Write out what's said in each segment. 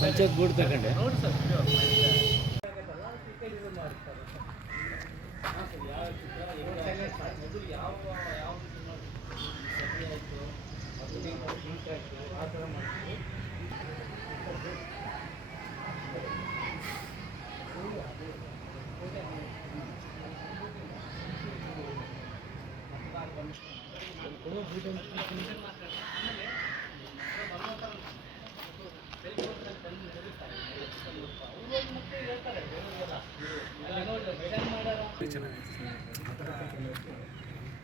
Panchayat board ತಗೊಂಡೆ. ನೋಡಿ sir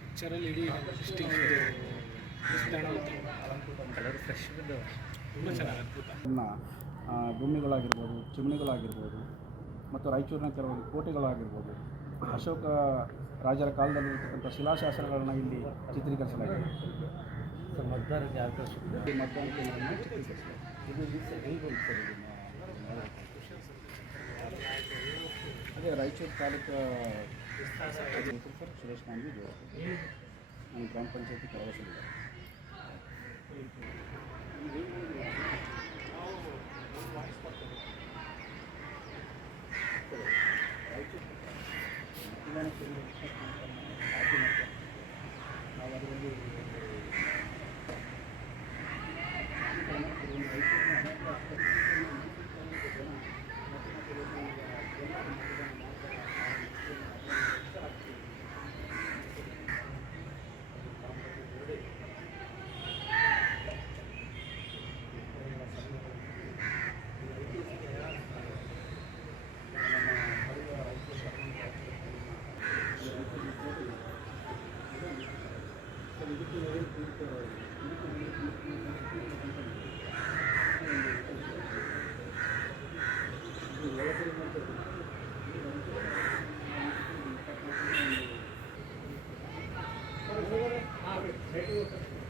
ಪಿಕ್ಚರಲ್ಲಿ ಇಡೀ ಡಿಸ್ಟಿಕ್ ಕಲರ್ ಫ್ರೆಶ್ ತುಂಬ ಚೆನ್ನಾಗಿ ಅದ್ಭುತ. ಇನ್ನು ಭೂಮಿಗಳಾಗಿರ್ಬೋದು ಚಿಮಣಿಗಳಾಗಿರ್ಬೋದು ಮತ್ತು ರಾಯಚೂರಿನ ಕೆಲವೊಂದು ಕೋಟೆಗಳಾಗಿರ್ಬೋದು ಅಶೋಕ ರಾಜರ ಕಾಲದಲ್ಲಿರ್ತಕ್ಕಂಥ ಶಿಲಾಶಾಸ್ತ್ರಗಳನ್ನು ಇಲ್ಲಿ ಚಿತ್ರೀಕರಿಸಲಾಗಿದೆ. ಮತದಾರರಿಗೆ ಕೇಂದ್ರವನ್ನು ಚಿತ್ರೀಕರಿಸಲಾಗಿದೆ ಇದು ಇಲ್ಲಿ ಎಲ್ಲಿ ಹೋಗುತ್ತೆ ಸರ್ ಇದನ್ನ? ಅದೇ ರಾಯಚೂರು ತಾಲೂಕು ಹೆಸರು ಸರ್ ಸುರೇಶ್ ಮಾನ್ವಿ ಜೋಳ ನಾನು ಗ್ರಾಮ ಪಂಚಾಯತಿ ಕಳವಸಲಿದೆ ನಾವು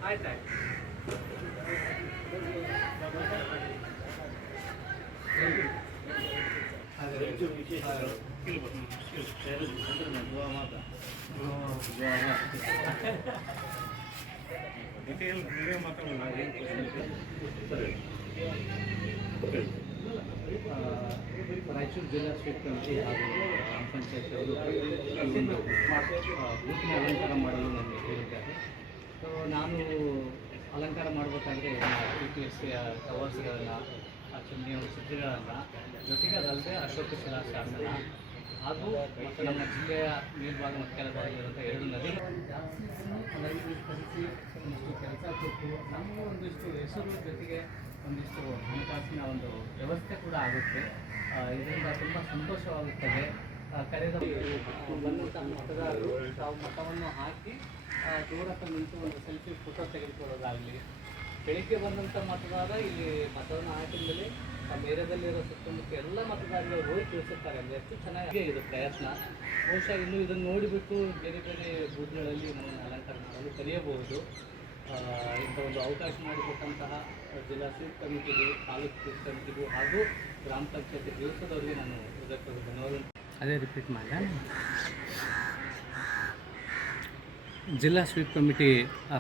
ಆಯ್ತು ಆಯ್ತು ಡೀಟೇಲ್ ನೀವೇ ಮಾತಾಡೋಣ ರಾಯಚೂರು ಜಿಲ್ಲಾ ಸ್ಟೇಟ್ ಕಮಿಟಿ ಹಾಗೂ ಗ್ರಾಮ ಪಂಚಾಯತ್ ಅವರು ಆ, ಬೂತಿನ ಅಲಂಕಾರ ಮಾಡಲು ನನಗೆ ಹೇಳಿದ್ದಾರೆ. ಸೊ ನಾನು ಅಲಂಕಾರ ಮಾಡಬೇಕಾದ್ರೆ ಪಿ ಟಿ ಎಸ್ ಕವರ್ಸ್ಗಳನ್ನು ಚಿಮಣಿಯ ಚಿತ್ರಗಳನ್ನು ಜೊತೆಗೆ ಅದಲ್ಲದೆ ಅಶೋಕ ಶಿಲಾ ಶಾಸನ ಹಾಗೂ ಮತ್ತು ನಮ್ಮ ಜಿಲ್ಲೆಯ ಮೇಲ್ಭಾಗ ಮತ್ತು ಕೆಳಭಾಗದಲ್ಲಿರುವಂಥ ಎರಡು ನದಿಗಳು ಕೊಟ್ಟು ನಮ್ಮ ಒಂದಿಷ್ಟು ಹೆಸರು ಜೊತೆಗೆ ಒಂದಿಷ್ಟು ಹಣಕಾಸಿನ ಒಂದು ವ್ಯವಸ್ಥೆ ಕೂಡ ಆಗುತ್ತೆ. ಇದರಿಂದ ತುಂಬ ಸಂತೋಷವಾಗುತ್ತದೆ. ಕಳೆದ ಬಂದಂಥ ಮತದಾರರು ತಾವು ಮತವನ್ನು ಹಾಕಿ ದೂರಕ್ಕೆ ದೂರ ನಿಂತು ಒಂದು ಸೆಲ್ಫಿ ಫೋಟೋ ತೆಗೆದುಕೊಳ್ಳೋದಾಗಲಿ, ಬೆಳಿಗ್ಗೆ ಬಂದಂಥ ಮತದಾರ ಇಲ್ಲಿ ಮತವನ್ನು ಹಾಕಿದ ಮೇಲೆ ನಮ್ಮ ಏರಿಯಾದಲ್ಲಿರೋ ಸುತ್ತಮುತ್ತ ಎಲ್ಲ ಮತದಾರರು ಹೋಗಿ ತಿಳಿಸುತ್ತಾರೆ. ಅಂದರೆ ಎಷ್ಟು ಚೆನ್ನಾಗಿ ಇದು ಪ್ರಯತ್ನ. ಬಹುಶಃ ಇನ್ನು ಇದನ್ನು ನೋಡಿಬಿಟ್ಟು ಬೇರೆ ಬೇರೆ ಬೂತ್ಗಳಲ್ಲಿ ನಾವು ಅಲಂಕಾರ ಮಾಡಲು ಕಲಿಯಬಹುದು ಇಂಥ ಒಂದು ಅವಕಾಶ ಮಾಡಿಕೊಟ್ಟಂತಹ ಜಿಲ್ಲಾ ಸ್ವೀಪ್ ಕಮಿಟಿಗೂ, ತಾಲೂಕು ಸ್ವೀಪ್ ಕಮಿಟಿಗೂ ಹಾಗೂ ಗ್ರಾಮ ಪಂಚಾಯತಿ ದಿವಸದವರಿಗೆ ನಾನು ಧನ್ಯವಾದ ಅದೇ ರಿಪೀಟ್ ಮಾಡ ಜಿಲ್ಲಾ ಸ್ವೀಪ್ ಕಮಿಟಿ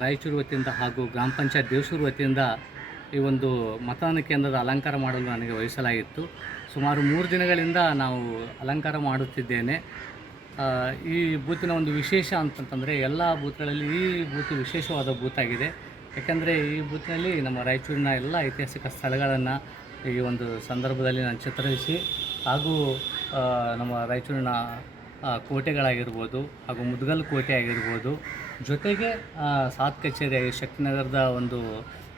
ರಾಯಚೂರು ವತಿಯಿಂದ ಹಾಗೂ ಗ್ರಾಮ ಪಂಚಾಯತ್ ದೇವಸೂರು ವತಿಯಿಂದ ಈ ಒಂದು ಮತದಾನ ಕೇಂದ್ರದ ಅಲಂಕಾರ ಮಾಡಲು ನನಗೆ ವಹಿಸಲಾಗಿತ್ತು. ಸುಮಾರು ಮೂರು ದಿನಗಳಿಂದ ನಾವು ಅಲಂಕಾರ ಮಾಡುತ್ತಿದ್ದೇನೆ. ಈ ಬೂತಿನ ಒಂದು ವಿಶೇಷ ಅಂತಂತಂದರೆ ಎಲ್ಲ ಬೂತ್ಗಳಲ್ಲಿ ಈ ಬೂತ್ ವಿಶೇಷವಾದ ಬೂತಾಗಿದೆ ಯಾಕಂದರೆ ಈ ಬೂತ್ನಲ್ಲಿ ನಮ್ಮ ರಾಯಚೂರಿನ ಎಲ್ಲ ಐತಿಹಾಸಿಕ ಸ್ಥಳಗಳನ್ನು ಈ ಒಂದು ಸಂದರ್ಭದಲ್ಲಿ ನಾನು ಚಿತ್ರಿಸಿ, ಹಾಗೂ ನಮ್ಮ ರಾಯಚೂರಿನ ಕೋಟೆಗಳಾಗಿರ್ಬೋದು, ಹಾಗೂ ಮುದ್ಗಲ್ ಕೋಟೆ ಆಗಿರ್ಬೋದು, ಜೊತೆಗೆ ಸಾತ್ ಕಚೇರಿ, ಶಕ್ತಿನಗರದ ಒಂದು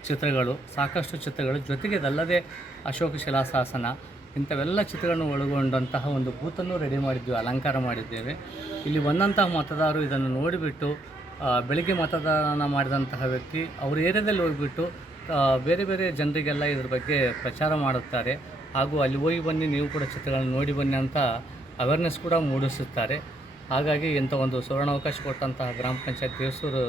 ಚಿತ್ರಗಳು, ಸಾಕಷ್ಟು ಚಿತ್ರಗಳು, ಜೊತೆಗೆ ಅದಲ್ಲದೆ ಅಶೋಕ ಶಿಲಾಶಾಸನ ಇಂಥವೆಲ್ಲ ಚಿತ್ರಗಳನ್ನು ಒಳಗೊಂಡಂತಹ ಒಂದು ಬೂತನ್ನು ರೆಡಿ ಮಾಡಿದ್ವಿ, ಅಲಂಕಾರ ಮಾಡಿದ್ದೇವೆ. ಇಲ್ಲಿ ಬಂದಂತಹ ಮತದಾರರು ಇದನ್ನು ನೋಡಿಬಿಟ್ಟು ಬೆಳಿಗ್ಗೆ ಮತದಾನ ಮಾಡಿದಂತಹ ವ್ಯಕ್ತಿ ಅವ್ರ ಏರಿಯಾದಲ್ಲಿ ಹೋಗಿಬಿಟ್ಟು ಬೇರೆ ಬೇರೆ ಜನರಿಗೆಲ್ಲ ಇದ್ರ ಬಗ್ಗೆ ಪ್ರಚಾರ ಮಾಡುತ್ತಾರೆ. ಹಾಗೂ ಅಲ್ಲಿ ಹೋಗಿ ಬನ್ನಿ, ನೀವು ಕೂಡ ಚಿತ್ರಗಳನ್ನು ನೋಡಿ ಬನ್ನಿ ಅಂತ ಅವೇರ್ನೆಸ್ ಕೂಡ ಮೂಡಿಸುತ್ತಾರೆ. ಹಾಗಾಗಿ ಇಂಥ ಒಂದು ಸುವರ್ಣಾವಕಾಶ ಕೊಟ್ಟಂತಹ ಗ್ರಾಮ ಪಂಚಾಯತ್ ದೇವಸೂರು